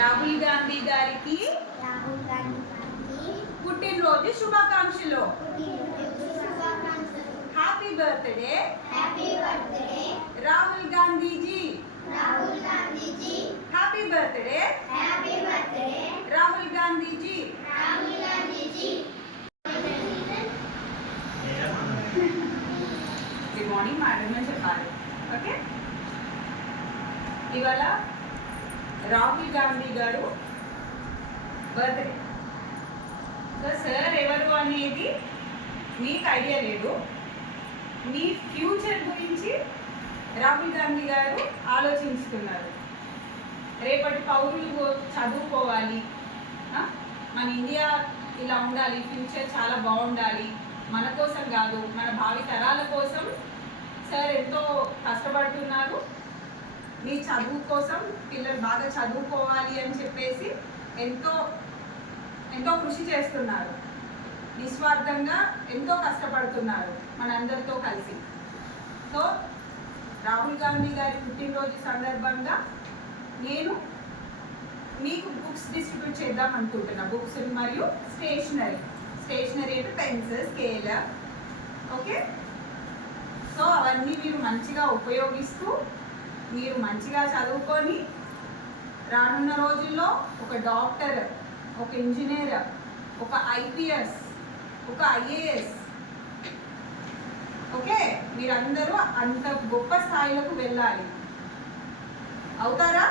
రాహుల్ గాంధీ గారికి పుట్టినరోజు శుభాకాంక్షలు. Happy birthday Rahul Gandhiji. Happy birthday Rahul Gandhiji. Good morning madam అని చెప్పాలి. ఓకే, ఇవాళ రాహుల్ గాంధీ గారు బర్త్డే. సో సార్ ఎవరు అనేది మీకు ఐడియా లేదు. మీ ఫ్యూచర్ గురించి రాహుల్ గాంధీ గారు ఆలోచిస్తున్నారు. రేపటి పౌరులు చదువుకోవాలి, మన ఇండియా ఇలా ఉండాలి, ఫ్యూచర్ చాలా బాగుండాలి, మన కోసం కాదు మన భావి తరాల కోసం సార్ ఎంతో కష్టపడుతున్నారు. మీ చదువు కోసం పిల్లలు బాగా చదువుకోవాలి అని చెప్పేసి ఎంతో ఎంతో కృషి చేస్తున్నారు. నిస్వార్థంగా ఎంతో కష్టపడుతున్నారు మనందరితో కలిసి. సో రాహుల్ గాంధీ గారి పుట్టినరోజు సందర్భంగా నేను మీకు బుక్స్ డిస్ట్రిబ్యూట్ చేద్దాం అనుకుంటున్నా. బుక్స్ మరియు స్టేషనరీ అంటే పెన్స్, స్కేల్. ఓకే, సో అవన్నీ మీరు మంచిగా ఉపయోగిస్తూ మీరు మంచిగా చదువుకొని రానున్న రోజుల్లో ఒక డాక్టర్, ఒక ఇంజనీర్, ఒక ఐపీఎస్, ఒక ఐఏఎస్, ఓకే, మీరందరూ అంత గొప్ప స్థాయిలకు వెళ్ళాలి. అవుతారా?